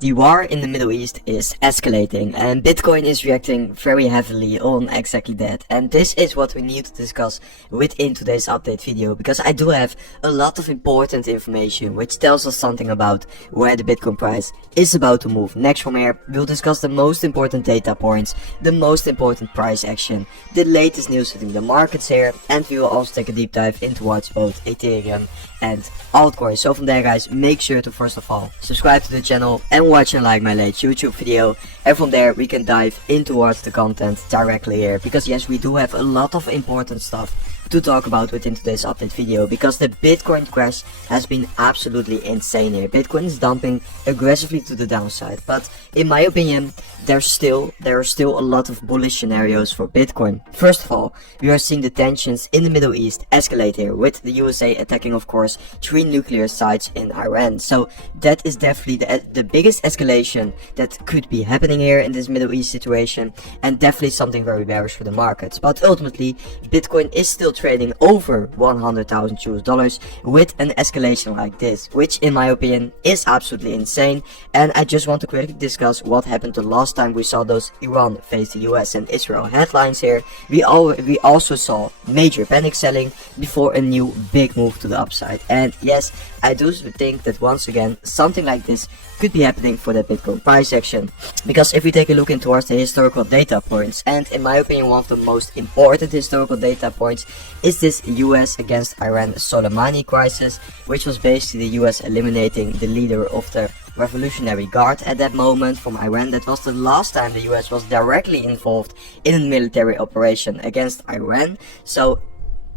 The war in the Middle East is escalating and Bitcoin is reacting very heavily on exactly that. And this is what we need to discuss within today's update video, because I do have a lot of important information which tells us something about where the Bitcoin price is about to move next. From here, we'll discuss the most important data points, the most important price action, the latest news hitting the markets here, and we will also take a deep dive into what's both Ethereum and Altcoin. So from there, guys, make sure to first of all subscribe to the channel and watch and like my latest YouTube video, and from there we can dive into towards the content directly here, because yes, we do have a lot of important stuff to talk about within today's update video, because the Bitcoin crash has been absolutely insane here. Bitcoin is dumping aggressively to the downside, but in my opinion there are still a lot of bullish scenarios for Bitcoin. First of all, we are seeing the tensions in the Middle East escalate here, with the USA attacking, of course, 3 nuclear sites in Iran. So that is definitely the biggest escalation that could be happening here in this Middle East situation, and definitely something very bearish for the markets. But ultimately, Bitcoin is still trading over $100,000 with an escalation like this, which in my opinion is absolutely insane. And I just want to quickly discuss what happened the last time we saw those Iran face the US and Israel headlines here. We also saw major panic selling before a new big move to the upside. And yes, I do think that once again something like this could be happening for the Bitcoin price action, because if we take a look in towards the historical data points, and in my opinion one of the most important historical data points is this US against Iran Soleimani crisis, which was basically the US eliminating the leader of the Revolutionary Guard at that moment from Iran. That was the last time the US was directly involved in a military operation against Iran. So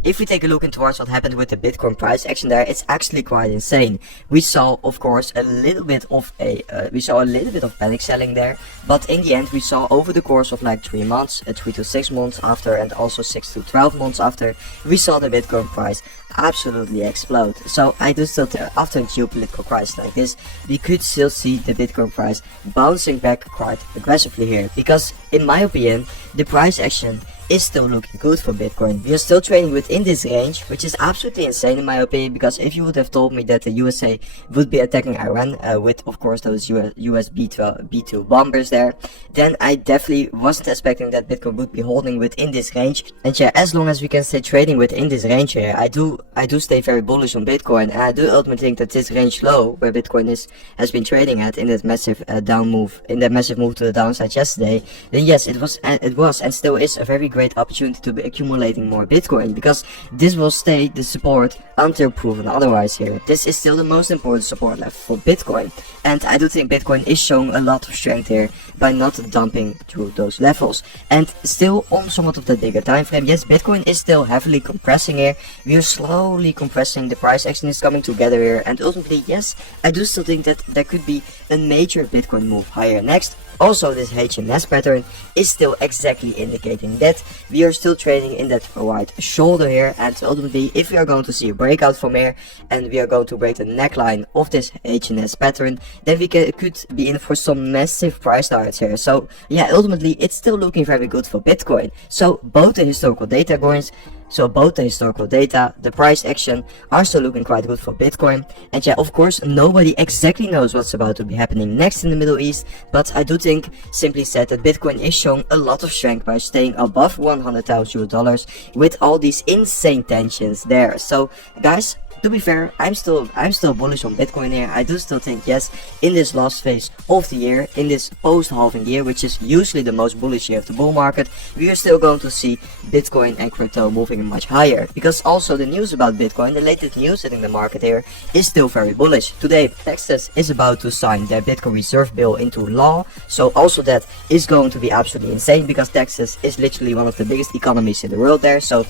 if we take a look into towards what happened with the Bitcoin price action there, it's actually quite insane. We saw, of course, a little bit of panic selling there, but in the end we saw over the course of like 3 months, 3 to 6 months after, and also 6 to 12 months after, we saw the Bitcoin price absolutely explode. So I do still think after a geopolitical crisis like this, we could still see the Bitcoin price bouncing back quite aggressively here, because in my opinion the price action is still looking good for Bitcoin. We are still trading within this range, which is absolutely insane in my opinion, because if you would have told me that the USA would be attacking Iran with, of course, those US B2 bombers there, then I definitely wasn't expecting that Bitcoin would be holding within this range. And yeah, as long as we can stay trading within this range here, I do stay very bullish on Bitcoin, and I do ultimately think that this range low where Bitcoin has been trading at in that massive down move, in that massive move to the downside yesterday, then yes, it was and still is a very great opportunity to be accumulating more Bitcoin, because this will stay the support until proven otherwise here. This is still the most important support level for Bitcoin, and I do think Bitcoin is showing a lot of strength here by not dumping through those levels. And still on somewhat of the bigger time frame, yes, Bitcoin is still heavily compressing here. We are slowly compressing, the price action is coming together here, and ultimately yes, I do still think that there could be a major Bitcoin move higher next. Also, this HNS pattern is still exactly indicating that we are still trading in that right shoulder here, and ultimately if we are going to see a breakout from here and we are going to break the neckline of this HNS pattern, then we could be in for some massive price targets here. So yeah, ultimately it's still looking very good for Bitcoin. So both the historical data points, the price action are still looking quite good for Bitcoin. And yeah, of course, nobody exactly knows what's about to be happening next in the Middle East, but I do think, simply said, that Bitcoin is showing a lot of strength by staying above $100,000 with all these insane tensions there. So guys, to be fair, I'm still bullish on Bitcoin here. I do still think, yes, in this last phase of the year, in this post-halving year, which is usually the most bullish year of the bull market, we are still going to see Bitcoin and crypto moving much higher. Because also the news about Bitcoin, the latest news hitting the market here, is still very bullish. Today, Texas is about to sign their Bitcoin reserve bill into law. So also that is going to be absolutely insane, because Texas is literally one of the biggest economies in the world there. So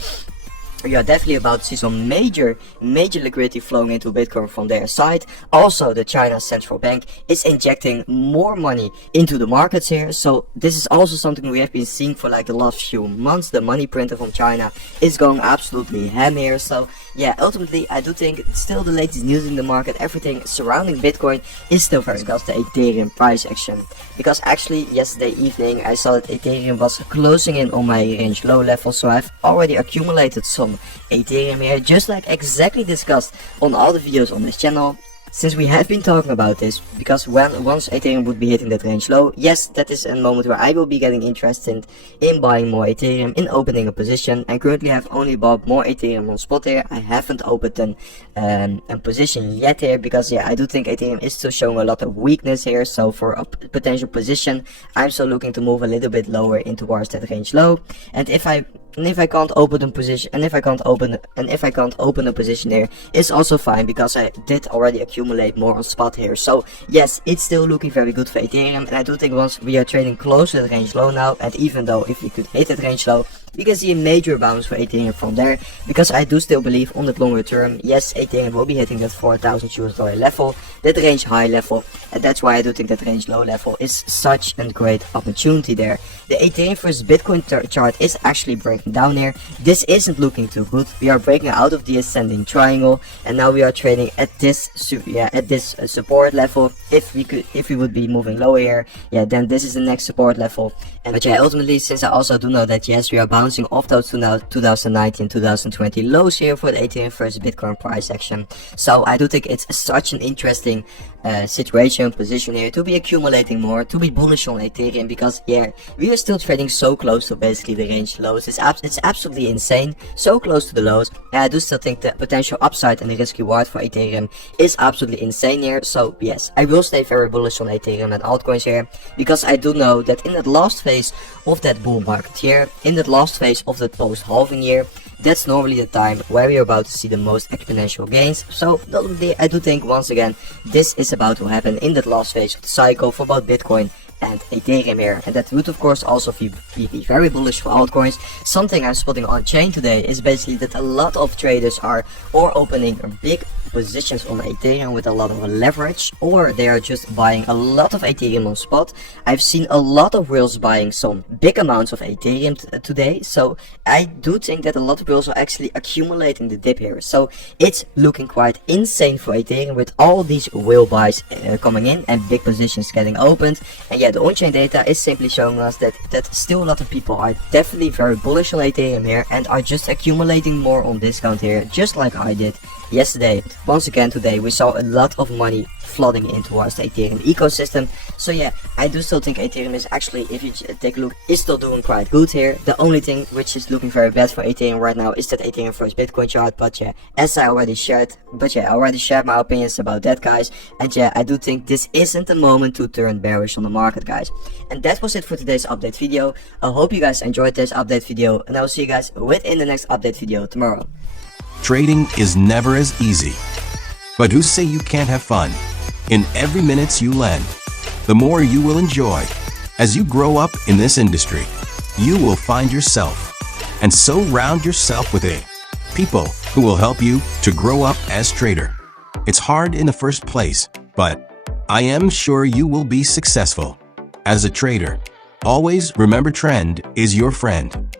we are definitely about to see some major liquidity flowing into Bitcoin from their side. Also, the China central bank is injecting more money into the markets here. So this is also something we have been seeing for like the last few months. The money printer from China is going absolutely ham here. So yeah, ultimately I do think still the latest news in the market, everything surrounding Bitcoin is still very good. The Ethereum price action, because actually yesterday evening I saw that Ethereum was closing in on my range low level, so I've already accumulated some Ethereum here, just like exactly discussed on all the videos on this channel. since we have been talking about this, because once Ethereum would be hitting that range low, yes, that is a moment where I will be getting interested in buying more Ethereum, in opening a position. And currently I've only bought more Ethereum on spot here. I haven't opened a position yet here, because yeah, I do think Ethereum is still showing a lot of weakness here. So for a potential position, I'm still looking to move a little bit lower in towards that range low. And if I can't open a position, and if I can't open a position here, it's also fine, because I did already accumulate more on spot here. So yes, it's still looking very good for Ethereum, and I do think once we are trading close to the range low now, and even though if we could hit that range low, we can see a major bounce for Ethereum from there, because I do still believe on that longer term, yes, Ethereum will be hitting that 4,000 US dollar level, that range high level, and that's why I do think that range low level is such a great opportunity there. The Ethereum versus Bitcoin chart is actually breaking down here. This isn't looking too good. We are breaking out of the ascending triangle, and now we are trading at this support level. If we would be moving lower here, yeah, then this is the next support level. But yeah, ultimately, since I also do know that yes, we are bouncing off those 2019 2020 lows here for the Ethereum versus Bitcoin price action, so I do think it's such an interesting situation, position here to be accumulating more, to be bullish on Ethereum, because yeah, we are still trading so close to basically the range lows. It's absolutely insane, so close to the lows. And I do still think the potential upside and the risk reward for Ethereum is absolutely insane here. So yes, I will stay very bullish on Ethereum and altcoins here, because I do know that in that last phase of that bull market here, in that last phase of that post halving year, that's normally the time where we are about to see the most exponential gains. So I do think once again this is about to happen in that last phase of the cycle for both Bitcoin and Ethereum here, and that would of course also be very bullish for altcoins. Something I'm spotting on chain today is basically that a lot of traders are or opening big positions on Ethereum with a lot of leverage, or they are just buying a lot of Ethereum on spot. I've seen a lot of whales buying some big amounts of Ethereum today, so I do think that a lot of whales are actually accumulating the dip here. So it's looking quite insane for Ethereum with all these whale buys coming in and big positions getting opened. And yeah, the on-chain data is simply showing us that still a lot of people are definitely very bullish on Ethereum here and are just accumulating more on discount here, just like I did yesterday. Once again today we saw a lot of money flooding in towards the Ethereum ecosystem. So yeah, I do still think Ethereum is actually, if you take a look, is still doing quite good here. The only thing which is looking very bad for Ethereum right now is that Ethereum versus Bitcoin chart. But yeah, as I already shared, my opinions about that, guys. And yeah, I do think this isn't the moment to turn bearish on the market, guys. And that was it for today's update video. I hope you guys enjoyed this update video, and I will see you guys within the next update video tomorrow. Trading is never as easy, but who say you can't have fun? In every minute you lend, the more you will enjoy. As you grow up in this industry, you will find yourself and surround yourself with people who will help you to grow up as trader. It's hard in the first place, but I am sure you will be successful. As a trader, always remember trend is your friend.